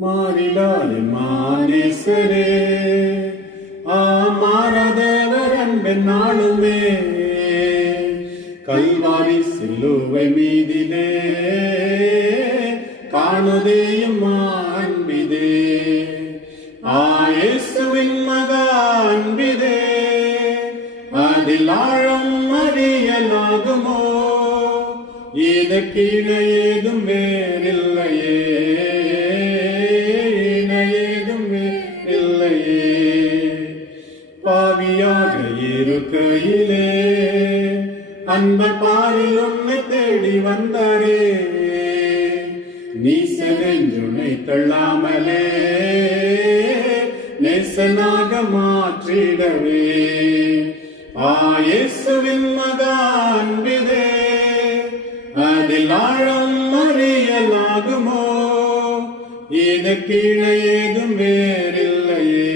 மாறிடாத மானேசரே மாறாதவர் அன்பின் நாளுமே கல்வாரி சிலுவை மீதிலே காணுதேயும் அன்பிதே இயேசுவின் மகா அன்பிதே அதில் ஆழம் அறியலாகுமோ இதற்கு ஏதும் வேறில்லையே பாவியாக இருக்கையிலே அன்பர் பாரில் உன்னை தேடி வந்தாரே நீசனென்றுனை தள்ளாமலே நேசனாக மாற்றிடவே இயேசுவின் மகா அன்பிதே அதில் ஆழம் அறியலாகுமோ இதற்கு ஏதும் வேறில்லையே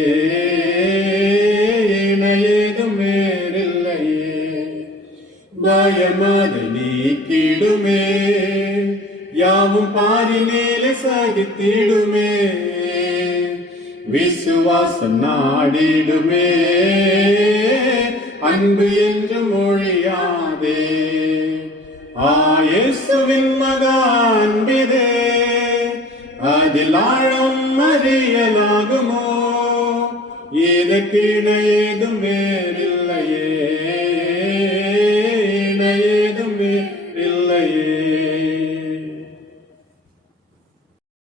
பயமதை நீக்கிடுமே யாவும் பாரினேலே சகித்திடுமே விசுவாசம் நாடிடுமே அன்பு என்று மொழியாதே இயேசுவின் மகா அன்பிதே அதில் ஆழம் அறியலாகுமோ இதற்கு ஏதும் வேறில்லை